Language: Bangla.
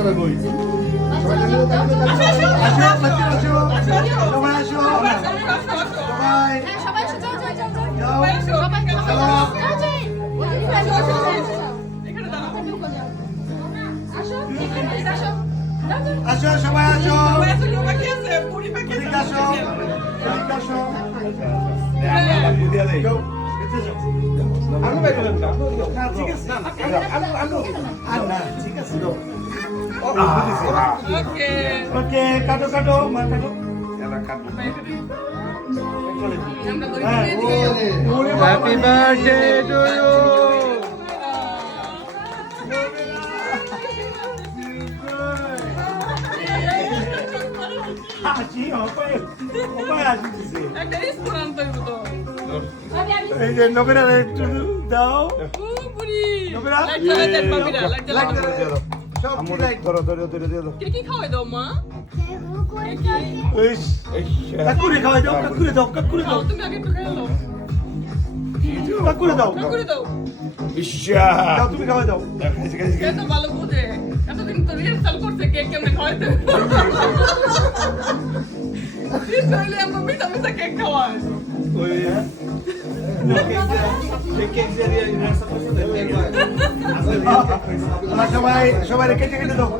বাচ্চারা কই? আসো সবাই আসো, ওকে কাটো কাটো মা কাটো। Happy birthday to you. এই যে নবেরা একটু দাও, নবেরা সব ধরো ধরো ধরো ধরো। কাকুরে খাওয়াই দাও, কাকুরে দাও, কাকুরে দাও, কাকুরে দাও, ইশা দাও তুমি খাওয়াই দাও। সবাই সবাই কেটে কেটে দাও।